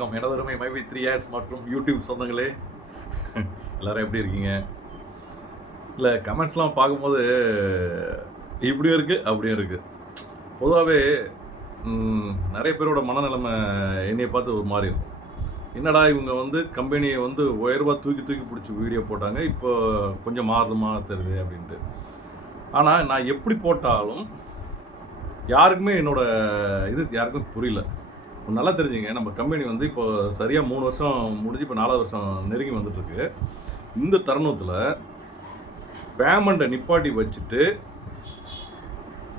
வணக்கம். எனதருமை மைவி த்ரீ இயர்ஸ் மற்றும் யூடியூப் சொந்தங்களே. எல்லாரும் எப்படி இருக்கீங்க? இல்லை கமெண்ட்ஸ்லாம் பார்க்கும்போது இப்படியும் இருக்குது அப்படியும் இருக்குது பொதுவாகவே நிறைய பேரோட மனநிலைமை என்னையை பார்த்து ஒரு மாதிரி இருக்கும். என்னடா இவங்க வந்து கம்பெனியை வந்து உயர்வாக தூக்கி தூக்கி பிடிச்சி வீடியோ போட்டாங்க இப்போ கொஞ்சம் மாறுதுமா தருது அப்படின்ட்டு. ஆனால் நான் எப்படி போட்டாலும் யாருக்குமே என்னோடய இது யாருக்கும் புரியல. நல்லா தெரிஞ்சுங்க. நம்ம கம்பெனி வந்து இப்போ சரியாக மூணு வருஷம் முடிஞ்சு இப்போ நாலாவது வருஷம் நெருங்கி வந்துட்டுருக்கு. இந்த தருணத்தில் பேமெண்ட்டை நிப்பாட்டி வச்சுட்டு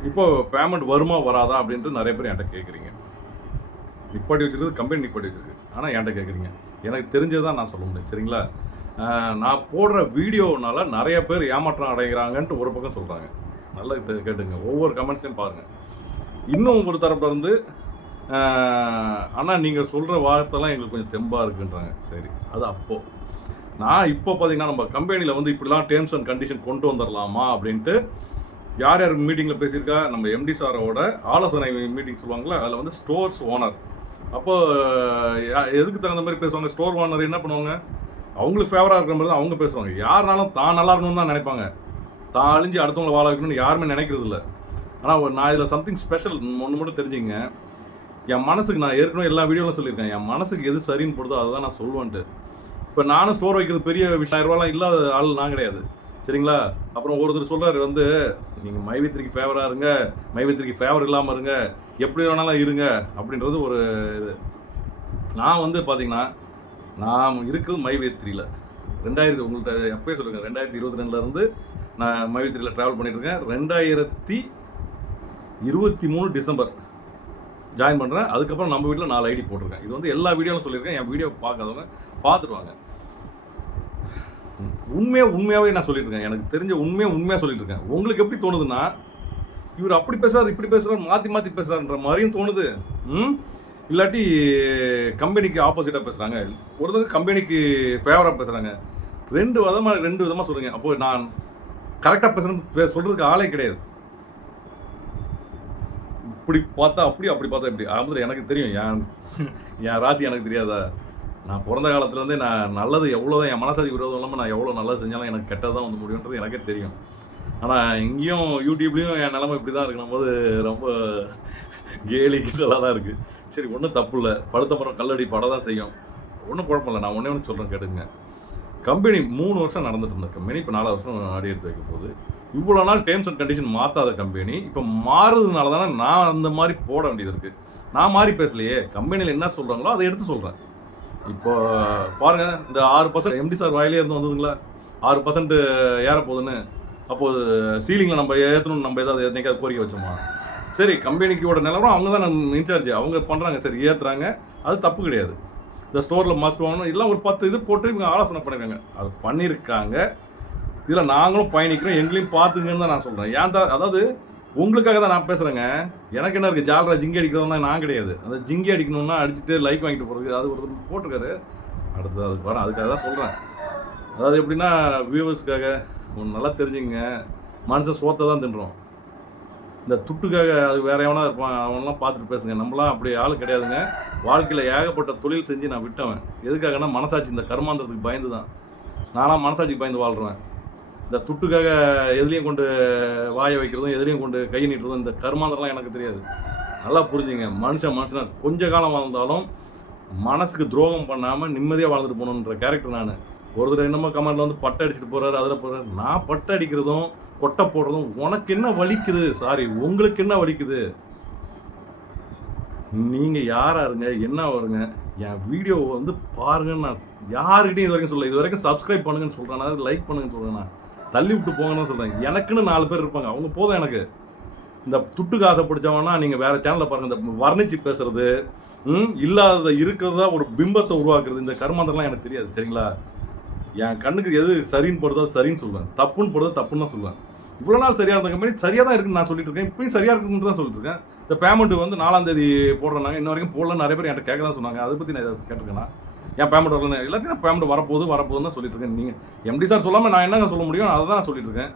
இப்போ பேமெண்ட் வருமா வராதா அப்படின்ட்டு நிறைய பேர் என்கிட்ட கேட்குறீங்க நிப்பாட்டி வச்சுருக்குது கம்பெனி நிப்பாட்டி வச்சுருக்கு. ஆனால் என்கிட்ட கேட்குறீங்க எனக்கு தெரிஞ்சதான் நான் சொல்ல முடியும். சரிங்களா? நான் போடுற வீடியோனால நிறைய பேர் ஏமாற்றம் அடைகிறாங்கன்ட்டு ஒரு பக்கம் சொல்கிறாங்க நல்லா கேட்டுங்க. ஒவ்வொரு கமெண்ட்ஸையும் பாருங்கள் இன்னும் ஒரு தரப்பிலருந்து ஆனால் நீங்கள் சொல்கிற வார்த்தைலாம் எங்களுக்கு கொஞ்சம் தெம்பாக இருக்குன்றாங்க. சரி அது அப்போது நான் இப்போ பார்த்தீங்கன்னா நம்ம கம்பெனியில் வந்து இப்படிலாம் டேர்ம்ஸ் அண்ட் கண்டிஷன் கொண்டு வந்துடலாமா அப்படின்ட்டு யார் யார் மீட்டிங்கில் பேசியிருக்கா? நம்ம எம்டி சாரோட ஆலோசனை மீட்டிங் சொல்லுவாங்களே அதில் வந்து ஸ்டோர்ஸ் ஓனர் அப்போ யா- எதுக்கு தகுந்த மாதிரி பேசுவாங்க? ஸ்டோர் ஓனர் என்ன பண்ணுவாங்க? அவங்களுக்கு ஃபேவராக இருக்கிற மாதிரி தான் அவங்க பேசுவாங்க. யாருனாலும் தான் நல்லா இருக்கணும்னு தான் நினைப்பாங்க. தான் அழிஞ்சு அடுத்தவங்களை வாழ வைக்கணும்னு யாருமே நினைக்கிறது இல்லை ஆனால் நான் இதில் சம்திங் ஸ்பெஷல் ஒன்று மட்டும் தெரிஞ்சுங்க என் மனசுக்கு நான் ஏற்கனவே எல்லா வீடியோவிலும் சொல்லியிருக்கேன். என் மனசுக்கு எது சரின்னு போடுதோ அதை தான் நான் சொல்லுவேன்ட்டு. இப்போ நானும் ஸ்டோர் வைக்கிறது பெரிய விஷயம். ரூபாலாம் இல்லாத ஆள் நான் கிடையாது. சரிங்களா? அப்புறம் ஒருத்தர் சொல்கிறாரு வந்து நீங்கள் மைவித்திரிக்கு ஃபேவராக இருங்க. மைவித்திரிக்கு ஃபேவர் இல்லாமல் இருங்க. எப்படி வேணாலும் இருங்க. அப்படின்றது ஒரு இது. நான் வந்து பார்த்தீங்கன்னா நான் இருக்கிறது மைவேத்திரியில். ரெண்டாயிரத்தி உங்கள்கிட்ட எப்போயே சொல்லுங்கள் ரெண்டாயிரத்தி இருபத்தி ரெண்டுலேருந்து நான் மைவேத்திரியில் ட்ராவல் பண்ணிட்டு ரெண்டாயிரத்தி இருபத்தி மூணு டிசம்பர். ஜாயின் பண்ணுறேன் அதுக்கப்புறம் நம்ம வீட்டில் நாலு ஐடி போட்டிருக்கேன். இது வந்து எல்லா வீடியோவும் சொல்லியிருக்கேன். என் வீடியோ பார்க்காதவங்க பார்த்துருவாங்க. உண்மையாக உண்மையாகவே நான் சொல்லிட்டு இருக்கேன் எனக்கு தெரிஞ்ச உண்மையாக உண்மையாக சொல்லிட்டு இருக்கேன் உங்களுக்கு எப்படி தோணுதுன்னா இவர் அப்படி பேசுறாரு இப்படி பேசுறாரு மாற்றி மாற்றி பேசுறாருன்ற மாதிரியும் தோணுது. ம்? இல்லாட்டி கம்பெனிக்கு ஆப்போசிட்டாக பேசுகிறாங்க ஒருத்தங்க கம்பெனிக்கு ஃபேவராக பேசுகிறாங்க ரெண்டு விதமாக ரெண்டு விதமாக சொல்கிறீங்க அப்போது நான் கரெக்டாக பேசுகிறேன் சொல்கிறதுக்கு ஆளே கிடையாது. இப்படி பார்த்தா அப்படி அப்படி பார்த்தா இப்படி ஆரம்பத்தில் எனக்கு தெரியும். என் என் ராசி எனக்கு தெரியாதா? நான் பிறந்த காலத்துலேருந்தே நான் நல்லது எவ்வளோ என் மனசாதி விரோதம் இல்லாமல் நான் எவ்வளோ நல்லது செஞ்சாலும் எனக்கு கெட்டது தான் வந்து முடியுன்றது எனக்கே தெரியும். ஆனால் இங்கேயும் யூடியூப்லேயும் என் நிலமை இப்படி தான் இருக்கணும் போது ரொம்ப கேலி இதெல்லாம் தான் இருக்குது சரி ஒன்றும் தப்பு இல்லை. படுத்த மரம் கல்லடி படம் தான் செய்யும். ஒன்றும் குழப்பம் இல்லை. நான் ஒன்றே ஒன்று சொல்கிறேன் கேட்டுங்க கம்பெனி மூணு வருஷம் நடந்துட்டு இருந்த கம்பெனி இப்போ நாலு வருஷம் ஆடி எடுத்து வைக்க போகுது. இவ்வளோ நாள் டேர்ம்ஸ் அண்ட் கண்டிஷன் மாற்றாத கம்பெனி இப்போ மாறுறதுனால தானே நான் அந்த மாதிரி போட வேண்டியது இருக்குது நான் மாறி பேசலையே கம்பெனியில் என்ன சொல்கிறாங்களோ அதை எடுத்து சொல்கிறேன் இப்போ பாருங்க இந்த ஆறு பர்சன்ட் எம்டி சார் வாயிலே இருந்து வந்ததுங்களா? ஆறு பர்சன்ட் ஏற போகுதுன்னு. அப்போது சீலிங்கில் நம்ம ஏற்றணும்னு நம்ம ஏதாவது என்னைக்காவது கோரிக்கை வச்சோமா? சரி கம்பெனிக்கோட நிலவரம் அவங்க தான் இன்சார்ஜ் அவங்க பண்ணுறாங்க சரி ஏற்றுறாங்க அது தப்பு கிடையாது. இந்த ஸ்டோரில் மாஸ்க் வாங்கணும். இதெல்லாம் ஒரு பத்து இது போட்டு இவங்க ஆலோசனை பண்ணியிருக்காங்க அது பண்ணியிருக்காங்க இதில் நாங்களும் பயணிக்கிறோம். எங்களையும் பார்த்துங்கன்னு தான் நான் சொல்கிறேன் ஏன் தான் அதாவது உங்களுக்காக தான் நான் பேசுகிறேங்க எனக்கு என்ன இருக்குது ஜாலராக ஜிங்கி அடிக்கிறதுனா நான் கிடையாது. அந்த ஜிங்கி அடிக்கணும்னா அடிச்சுட்டு லைக் வாங்கிட்டு போகிறது அது ஒருத்தர் போட்டிருக்காரு. அடுத்து அதுக்கு வரேன். அதுக்காக தான் சொல்கிறேன் அதாவது எப்படின்னா வியூவர்ஸ்க்காக ஒன்று நல்லா தெரிஞ்சுங்க மனுஷன் சோத்தை தான் தின்றோம். இந்த துட்டுக்காக அது வேற எவனா இருப்பான் அவன்லாம் பார்த்துட்டு பேசுங்க. நம்மளாம் அப்படி ஆள் கிடையாதுங்க. வாழ்க்கையில் ஏகப்பட்ட தொழில் செஞ்சு நான் விட்டவன். எதுக்காகனா மனசாட்சி இந்த கர்மாந்திரத்துக்கு பயந்து தான் நானாக மனசாட்சிக்கு பயந்து வாழ்கிறேன் இந்த துட்டுக்காக எதுலேயும் கொண்டு வாயை வைக்கிறதும் எதுலேயும் கொண்டு கை நீட்டுறதும் இந்த கர்மாந்திரம்லாம் எனக்கு தெரியாது. நல்லா புரிஞ்சுங்க. மனுஷன் மனுஷனாக கொஞ்ச காலம் வாழ்ந்தாலும் மனசுக்கு துரோகம் பண்ணாமல் நிம்மதியாக வாழ்ந்துட்டு போகணுன்ற கேரக்டர் நான். ஒரு தடவை என்னமோ கமெண்ட்ல வந்து பட்டை அடிச்சுட்டு போறாரு அதில் போறாரு. நான் பட்டை அடிக்கிறதும் கொட்டை போடுறதும் உனக்கு என்ன வலிக்குது? சாரி உங்களுக்கு என்ன வலிக்குது? நீங்கள் யாராக இருங்க என்ன வருங்க என் வீடியோ வந்து பாருங்கன்னு நான் யாருக்கிட்டையும் இது வரைக்கும் சொல்ல இது வரைக்கும் சப்ஸ்கிரைப் பண்ணுங்கன்னு சொல்கிறேன் லைக் பண்ணுங்கன்னு சொல்றேன் தள்ளி விட்டு போங்கன்னு சொல்கிறேன் எனக்குன்னு நாலு பேர் இருப்பாங்க அவங்க போதும் எனக்கு. இந்த துட்டு காசை பிடிச்சவனா நீங்கள் வேறு சேனலில் பாருங்கள் இந்த வர்ணிச்சு பேசுறது ம் இல்லாததை இருக்கிறதா ஒரு பிம்பத்தை உருவாக்குறது இந்த கர்மாந்திரம்லாம் எனக்கு தெரியாது சரிங்களா? என் கண்ணுக்கு எது சரின்னு போடுறதோ சரின்னு சொல்லுவேன் தப்புன்னு போடுறதோ தப்புன்னு தான் சொல்லுவேன் இவ்வளோ நாள் சரியாக இருந்த கம்பெனி சரியாக தான் இருக்குன்னு நான் சொல்லிட்டு இருக்கேன். இப்பயும் சரியாக இருக்குன்னு தான் சொல்லிட்டு இருக்கேன். இந்த பேமெண்ட் வந்து நாலாம் தேதி போடுறாங்க இன்ன வரைக்கும் போடல நிறைய பேர் என்கிட்ட கேட்க தான் சொன்னாங்க. அதை பற்றி நான் ஏதாவது கேட்டிருக்கேனா? என் பேமெண்ட் வரல எல்லாத்தையும் பேமெண்ட் வரப்போகுது வரப்போகுதுன்னு தான் சொல்லிட்டு இருக்கேன். நீங்கள் எம்டி சார் சொல்லாமல் நான் என்னங்க சொல்ல முடியும்? அதை தான் நான் சொல்லிட்டு இருக்கேன்.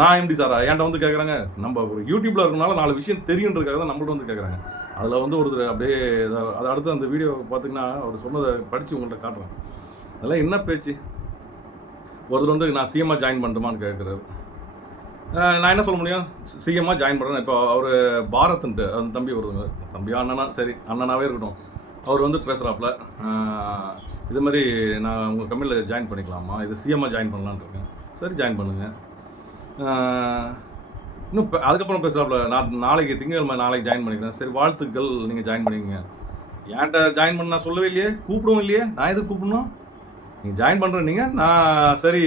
நான் எம்டி சாரா என்கிட்ட வந்து கேட்குறாங்க. நம்ம ஒரு யூடியூப்பில் இருக்கனால நாலு விஷயம் தெரியுன்றதுக்காக தான் நம்மள்ட்ட வந்து கேட்குறாங்க. அதில் வந்து ஒருத்தர் அப்படியே அதை அடுத்து அந்த வீடியோ பார்த்தீங்கன்னா அவர் சொன்னதை படித்து உங்கள்கிட்ட காட்டுறேன். அதெல்லாம் என்ன பேச்சு? ஒருத்தர் வந்து நான் சிஎம்மாக ஜாயின் பண்ணட்டுமான்னு கேட்குறாரு நான் என்ன சொல்ல முடியும்? சிஎம்மாக ஜாயின் பண்ணுறேன் இப்போ அவர் பாரத்ன்ட்டு அந்த தம்பி வருதுங்க தம்பியா அண்ணனா சரி அண்ணனாவே இருக்கட்டும். அவர் வந்து பேசுகிறாப்புல இது மாதிரி நான் உங்கள் கம்பெனியில் ஜாயின் பண்ணிக்கலாமா இது சிஎம்மாக ஜாயின் பண்ணலான்னு இருக்கேன். சரி ஜாயின் பண்ணுங்கள் இன்னும் இப்போ அதுக்கப்புறம் பேசுகிறாப்புல நான் நாளைக்கு திங்கட்கிழமை நாளைக்கு ஜாயின் பண்ணிக்கிறேன். சரி வாழ்த்துக்கள் நீங்கள் ஜாயின் பண்ணிக்கங்க. என்கிட்ட ஜாயின் பண்ண நான் சொல்லவே இல்லையே? கூப்பிடவும் இல்லையே? நான் எதுக்கு கூப்பிடணும்? நீங்கள் ஜாயின் பண்ணுறீங்க நான் சரி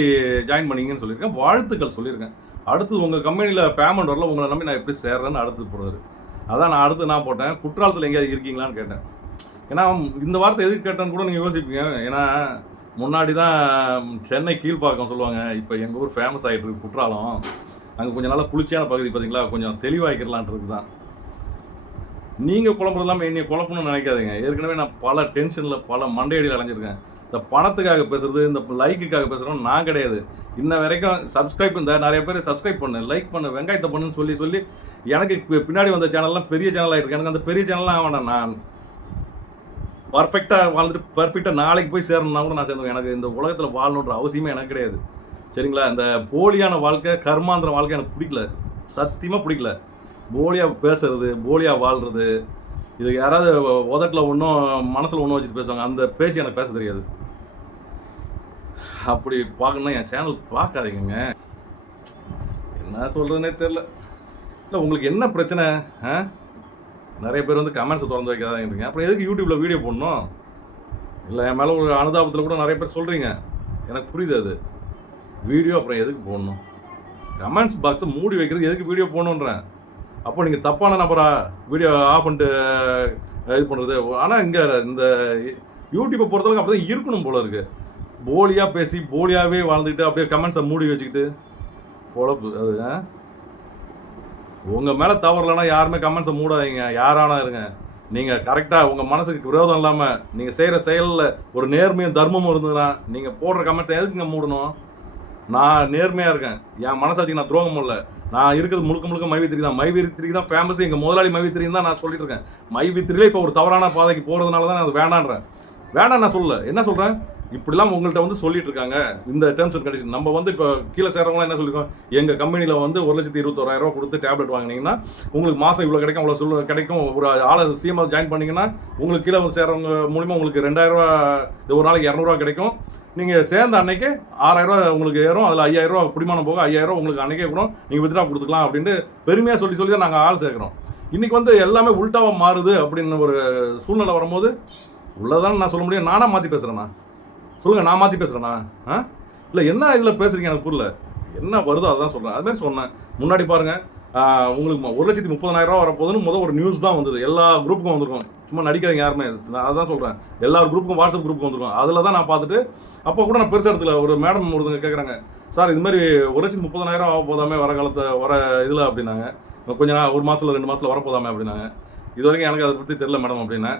ஜாயின் பண்ணிங்கன்னு சொல்லியிருக்கேன். வாழ்த்துக்கள் சொல்லியிருக்கேன். அடுத்து உங்கள் கம்பெனியில் பேமெண்ட் வரல உங்களை நம்பி நான் எப்படி சேர்றேன்னு அடுத்து போடுறது அதான் நான் அடுத்து நான் போட்டேன். குற்றாலத்தில் எங்கேயாவது இருக்கீங்களான்னு கேட்டேன். ஏன்னா இந்த வார்த்தை எதுக்கு கேட்டேன்னு கூட நீங்கள் யோசிப்பீங்க. ஏன்னா முன்னாடி தான் சென்னை கீழ்ப்பாக்கம் சொல்லுவாங்க. இப்போ எங்கள் ஊர் ஃபேமஸ் ஆகிட்டு இருக்கு குற்றாலம். அங்கே கொஞ்சம் நல்லா குளிர்ச்சியான பகுதி பார்த்தீங்களா கொஞ்சம் தெளிவாக்கிடலான்றது தான் நீங்கள் குழம்புறது இல்லாமல் என்னை குழப்பணும்னு நினைக்காதீங்க. ஏற்கனவே நான் பல டென்ஷனில் பல மண்டையடியில் அலைஞ்சிருக்கேன். இந்த பணத்துக்காக பேசுறது இந்த லைக்குக்காக பேசுகிறோம் நான் கிடையாது. இன்ன வரைக்கும் சப்ஸ்கிரைப் இந்த நிறைய பேர் சப்ஸ்கிரைப் பண்ணு லைக் பண்ணு வெங்காயத்தை பண்ணுன்னு சொல்லி சொல்லி எனக்கு பின்னாடி வந்த சேனல்லாம் பெரிய சேனல் ஆகிருக்கு எனக்கு அந்த பெரிய சேனல்லாம் வேணாம் நான். பர்ஃபெக்டாக வாழ்ந்துட்டு பர்ஃபெக்டாக நாளைக்கு போய் சேரணும்னா கூட நான் சேர்ந்துருவேன். எனக்கு இந்த உலகத்தில் வாழணுன்ற அவசியமே எனக்கு கிடையாது. சரிங்களா? இந்த போலியான வாழ்க்கை கர்மாந்திர வாழ்க்கை எனக்கு பிடிக்கல. சத்தியமாக பிடிக்கல. போலியாக பேசுறது போலியாக வாழ்கிறது இது யாராவது உதட்டில் ஒன்றும் மனசில் ஒன்றும் வச்சுட்டு பேசுவாங்க. அந்த பேச்சு எனக்கு பேச தெரியாது. அப்படி பார்க்கணும்னா என் சேனல் பார்க்காதீங்க என்ன சொல்கிறதுனே தெரில இல்லை உங்களுக்கு என்ன பிரச்சனை? ஆ? நிறைய பேர் வந்து கமெண்ட்ஸை திறந்து வைக்காதீங்க அப்புறம் எதுக்கு யூடியூப்பில் வீடியோ போடணும்? இல்லை என் மேலே ஒரு அனுதாபத்தில் கூட நிறைய பேர் சொல்கிறீங்க எனக்கு புரியுது அது. வீடியோ அப்புறம் எதுக்கு போடணும்? கமெண்ட்ஸ் பாக்ஸை மூடி வைக்கிறது எதுக்கு வீடியோ போடணுன்றேன் அப்போ நீங்கள் தப்பான நபரா வீடியோ ஆஃப் பண்ணிட்டு இது பண்ணுறது ஆனால் இங்கே இந்த யூடியூப்பை பொறுத்தளவுக்கு அப்படி தான் இருக்கணும் போல இருக்கு. போலியாக பேசி போலியாகவே வாழ்ந்துக்கிட்டு அப்படியே கமெண்ட்ஸை மூடி வச்சுக்கிட்டு பொழப்பு அது ஆ? மேலே தவறலைன்னா யாருமே கமெண்ட்ஸை மூடாதீங்க. யாரானா இருங்க. நீங்கள் கரெக்டாக உங்கள் மனசுக்கு விரோதம் இல்லாமல் நீங்கள் செய்கிற செயலில் ஒரு நேர்மையும் தர்மமும் இருந்ததுன்னா நீங்கள் போடுற கமெண்ட்ஸை எதுக்குங்க மூடணும்? நான் நேர்மையா இருக்கேன். என் மனசாட்சிக்கு நான் துரோகம் இல்லை நான் இருக்கிறது முழுக்க முழுக்க மைவித்திரி தான். மைவித்திரிக்கு தான் ஃபேமஸ் எங்க முதலாளி மைவித்திரி தான் நான் சொல்லிட்டு இருக்கேன். மைவித்திரியில இப்போ ஒரு தவறான பாதைக்கு போறதுனால தான் நான் அது வேணான்றேன். வேணாம் நான் சொல்லல. என்ன சொல்கிறேன் இப்படிலாம் உங்கள்கிட்ட வந்து சொல்லிட்டு இருக்காங்க. இந்த டேர்ம்ஸ் அண்ட் கண்டிஷன் நம்ம வந்து இப்போ கீழே சேர்றவங்களாம் என்ன சொல்லியிருக்கோம் எங்கள் கம்பெனியில் வந்து ஒரு லட்சத்தி இருபத்தோராயிரம் ரூபா கொடுத்து டேப்லெட் வாங்கினீங்கன்னா உங்களுக்கு மாதம் இவ்வளோ கிடைக்கும் அவ்வளோ சொல்ல கிடைக்கும். ஒரு ஆளை சிஎம் ஜாயின் பண்ணிங்கன்னா உங்களுக்கு கீழே வந்து சேர்றவங்க மூலிமா உங்களுக்கு ரெண்டாயிரரூவா இது ஒரு நாளைக்கு இரநூறுவா கிடைக்கும். நீங்கள் சேர்ந்த அன்னைக்கு ஆறாயிரம் ரூபா உங்களுக்கு ஏறும் அதில் ஐயாயிரரூவா ரூபா பிடிமானம் போக ஐயாயிரம் உங்களுக்கு அன்னைக்கே கூட நீங்கள் வித்ரா கொடுத்துக்கலாம் அப்படின்ட்டு பெருமையாக சொல்லி சொல்லி தான் நாங்கள் ஆள் சேர்க்குறோம். இன்றைக்கி வந்து எல்லாமே உல்டாவா மாறுது அப்படின்னு ஒரு சூழ்நிலை வரும்போது உள்ளதான் நான் சொல்ல முடியும். நானாக மாற்றி பேசுகிறேண்ணா சொல்லுங்கள் நான் மாற்றி பேசுகிறேண்ணா ஆ? இல்லை என்ன இதில் பேசுறீங்க? எனக்கு புரியல. என்ன வருதோ அதான் சொல்கிறேன் அதுமாதிரி சொன்னேன். முன்னாடி பாருங்கள் உங்களுக்கு ஒரு லட்சத்தி முப்பதாயிரம் ரூபா வரப்போகுதுன்னு முதல் ஒரு நியூஸ் தான் வந்தது. எல்லா குரூப்புக்கும் வந்திருக்கும். சும்மா நடிக்காதீங்க யாருமே. நான் அதான் சொல்கிறேன் எல்லா குரூப்புக்கும் வாட்ஸ்அப் குரூப்புக்கும் வந்திருக்கும். அதில் தான் நான் பார்த்துட்டு அப்போ கூட நான் பெருசாக இடத்துல ஒரு மேடம் ஒருத்தங்க கேட்குறாங்க சார் இது மாதிரி ஒரு லட்சத்தி முப்பதாயிரம் ஆக போதாமே வர காலத்தை வர இதில் அப்படின்னாங்க. கொஞ்ச நாள் ஒரு மாதத்தில் ரெண்டு மாதத்தில் வரப்போதாமே அப்படின்னாங்க. இது வரைக்கும் எனக்கு அதை பற்றி தெரியல மேடம் அப்படின்னேன்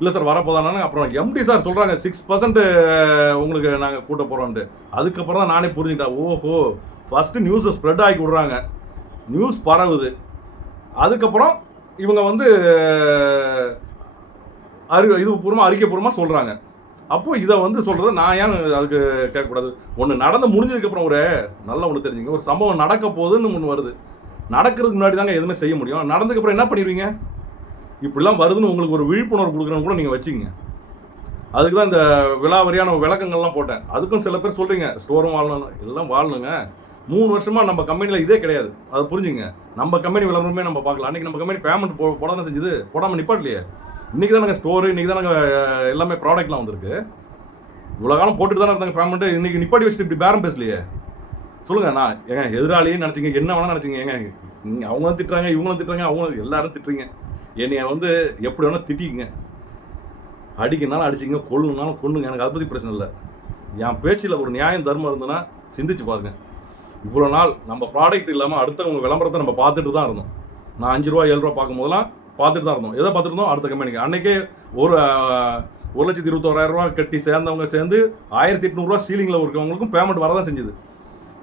இல்லை சார் வரப்போதானாங்க அப்புறம் எம்டி சார் சொல்கிறாங்க சிக்ஸ் பர்சன்ட் உங்களுக்கு நாங்கள் கூட்ட போகிறோன்ட்டு அதுக்கப்புறம் தான் நானே புரிஞ்சுக்கிட்டேன். ஓஹோ ஃபஸ்ட்டு நியூஸை ஸ்ப்ரெட் ஆகி விட்றாங்க. நியூஸ் பரவுது. அதுக்கப்புறம் இவங்க வந்து அறி இது பூர்வமாக அறிக்கைப்பூர்வமாக சொல்கிறாங்க அப்போ இதை வந்து சொல்கிறத நான் ஏன் அதுக்கு கேட்கக்கூடாது? ஒன்று நடந்து முடிஞ்சதுக்கப்புறம் ஒரு நல்லா ஒன்று தெரிஞ்சுங்க. ஒரு சம்பவம் நடக்க போகுதுன்னு ஒன்று வருது. நடக்கிறதுக்கு முன்னாடி தாங்க எதுவுமே செய்ய முடியும். நடந்ததுக்கப்புறம் என்ன பண்ணிடுவீங்க? இப்படிலாம் வருதுன்னு உங்களுக்கு ஒரு விழிப்புணர்வு கொடுக்குறன்னு கூட நீங்கள் வச்சுங்க அதுக்கு தான் இந்த விலாவரியான விளக்கங்கள்லாம் போட்டேன். அதுக்கும் சில பேர் சொல்கிறீங்க ஸ்டோரும் வாழணும். எல்லாம் வாழணுங்க. மூணு வருஷமாக நம்ம கம்பெனியில் இதே கிடையாது. அதை புரிஞ்சுங்க. நம்ம கம்பெனி விளம்பரமே நம்ம பார்க்கலாம் அன்றைக்கி நம்ம கம்பெனி பேமெண்ட் போ போடாமல் தானே செஞ்சுது. போடாமல் நிப்பாட்லையே இன்றைக்கி தான் நாங்கள் ஸ்டோரு இன்றைக்கி தான் நாங்கள் எல்லாமே ப்ராடக்ட்லாம் வந்திருக்கு. இவ்வளோ காலம் போட்டுட்டு தானே இருந்தாங்க பேமெண்ட்டு இன்றைக்கி நிப்பாட்டி வச்சுட்டு இப்படி பேரம் பேசலையே. சொல்லுங்கள் நான் ஏங்க எதிராளியும் நினச்சிங்க. என்ன வேணால் நினச்சிங்க. ஏங்க நீங்கள் அவங்களும் திட்டுறாங்க இவங்களும் திட்டுறாங்க அவங்களும் எல்லாரும் திட்டுறீங்க. என்னைய வந்து எப்படி வேணால் திட்டிக்குங்க. அடிக்கனாலும் அடிச்சிங்க கொள்ளுனாலும் கொள்ளுங்க எனக்கு அதை பற்றி பிரச்சனை இல்லை. என் பேச்சில் ஒரு நியாயம் தர்மம் இருந்ததுன்னா சிந்திச்சு பாருங்கள் இவ்வளோ நாள் நம்ம ப்ராடக்ட் இல்லாமல் அடுத்தவங்க விளம்பரத்தை நம்ம பார்த்துட்டு தான் இருந்தோம். நான் அஞ்சு ரூபா ஏழு ரூபா பார்க்கும்போதெல்லாம் பார்த்துட்டு தான் இருந்தோம். எதை பார்த்துட்டு இருந்தோம்? அடுத்த கம்பெனிக்கு அன்னைக்கே ஒரு ஒரு லட்சத்தி இருபத்தோராயிரம் ரூபா கட்டி சேர்ந்தவங்க சேர்ந்து ஆயிரத்தி எட்நூறுரூவா சீலிங்கில் இருக்கவங்களுக்கும் பேமெண்ட் வரதான் செஞ்சுது.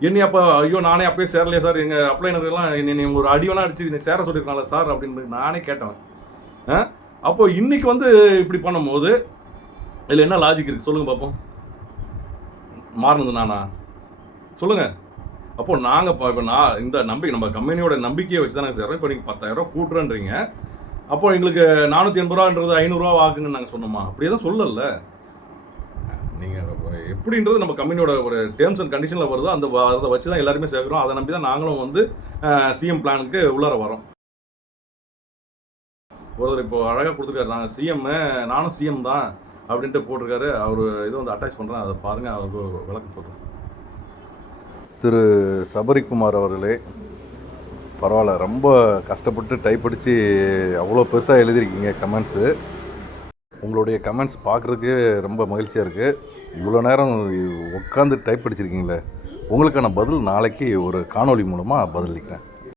என்னை அப்போ ஐயோ நானே அப்பயே சேரலையே சார். எங்கள் அப்ளைனர்கள்லாம் என்னை ஒரு அடி வேணா அடிச்சு நீ சேர சொல்லியிருக்காங்களா சார் அப்படின்னு நானே கேட்டேன் அப்போது இன்றைக்கி வந்து இப்படி பண்ணும்போது இதில் என்ன லாஜிக் இருக்குது சொல்லுங்கள் பார்ப்போம் மாறினது நானா? சொல்லுங்கள் அப்போ நாங்கள் இப்போ இப்போ நான் இந்த நம்பிக்கை நம்ம கம்பெனியோட நம்பிக்கையை வச்சு தான் நாங்கள் செய்கிறோம் இப்போ நீங்கள் பத்தாயிரம் கூட்டுறேன்றீங்க. அப்போ எங்களுக்கு நானூற்றி எண்பது ரூபான்றது ஐநூறுரூவா ஆகுங்கன்னு நாங்கள் சொன்னோமா? அப்படியே தான் சொல்லல. நீங்கள் எப்படின்றது நம்ம கம்பெனியோட ஒரு டேர்ம்ஸ் அண்ட் கண்டிஷனில் வருதோ அந்த அதை வச்சு தான் எல்லாருமே சேர்க்குறோம். அதை நம்பி தான் நாங்களும் வந்து சிஎம் பிளானுக்கு உள்ளார வரோம் ஒருத்தர் இப்போ அழகாக கொடுத்துருக்காரு. நாங்கள் சிஎம் நானும் சிஎம் தான் அப்படின்ட்டு போட்டிருக்காரு. அவர் இதை வந்து அட்டாச் பண்ணுறேன் அதை பாருங்கள் அவருக்கு விளக்கம் சொல்கிறேன் திரு சபரிக்குமார் அவர்களே பரவாயில்ல ரொம்ப கஷ்டப்பட்டு டைப் அடித்து அவ்வளோ பெருசாக எழுதியிருக்கீங்க கமெண்ட்ஸு உங்களுடைய கமெண்ட்ஸ் பார்க்குறதுக்கு ரொம்ப மகிழ்ச்சியாக இருக்குது இவ்வளோ நேரம் உட்காந்து டைப் அடிச்சிருக்கீங்களே உங்களுக்கான பதில் நாளைக்கு ஒரு காணொளி மூலமாக பதிலளிக்கிறேன்.